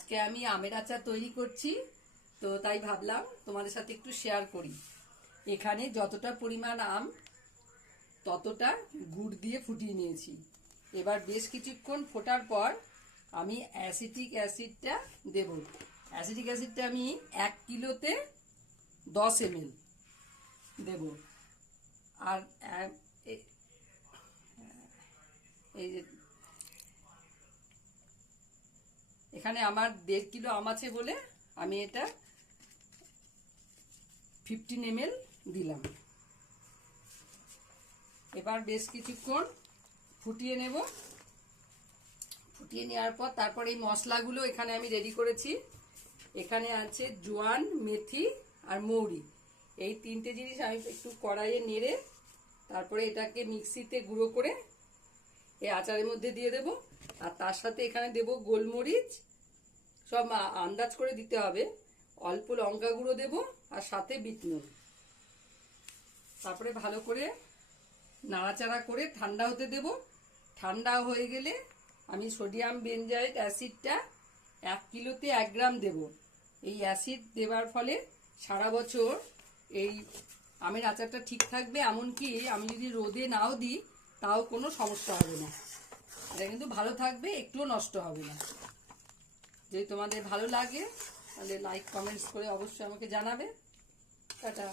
আজকে আমি আমের আচার তৈরি করছি, তো তাই ভাবলাম তোমাদের সাথে একটু শেয়ার করি। এখানে যতটা পরিমাণ আম ততটা গুড় দিয়ে ফুটিয়ে নিয়েছি। এবার বেশ কিছুক্ষণ ফোটার পর আমি অ্যাসিটিক অ্যাসিডটা দেব। অ্যাসিটিক অ্যাসিডটা আমি 1 কিলোতে 10 ml দেব। আর এই যে এখানে আমার 1.5 কিলো আম আছে বলে আমি এটা 15 ml দিলাম। এবার বেশ কিছুক্ষণ ফুটিয়ে নেব। ফুটিয়ে নেওয়ার পর তারপর এই মশলাগুলো এখানে আমি রেডি করেছি। এখানে আছে জোয়ান, মেথি আর মৌরি। এই 3টে জিনিস আমি একটু কড়াইয়ে নেড়ে তারপরে এটাকে মিক্সিতে গুঁড়ো করে এই আচারের মধ্যে দিয়ে দেব। আর তার সাথে এখানে দেব গোলমরিচ, সব আন্দাজ করে দিতে হবে। অল্প লঙ্কা গুঁড়ো দেব আর সাথে বিট নুন। তারপরে ভালো করে নাড়াচাড়া করে ঠান্ডা হতে দেব। ঠান্ডা হয়ে গেলে আমি সোডিয়াম বেনজয়েট অ্যাসিডটা 1 কিলোতে 1 গ্রাম দেব। এই অ্যাসিড দেওয়ার ফলে সারা বছর এই আমের আচারটা ঠিক থাকবে। এমনকি আমি যদি রোদে নাও দিই তাও কোনো সমস্যা হবে না। এটা কিন্তু ভালো থাকবে, একটুও নষ্ট হবে না। যদি তোমাদের ভালো লাগে তাহলে লাইক কমেন্টস করে অবশ্যই আমাকে জানাবে। টাটা।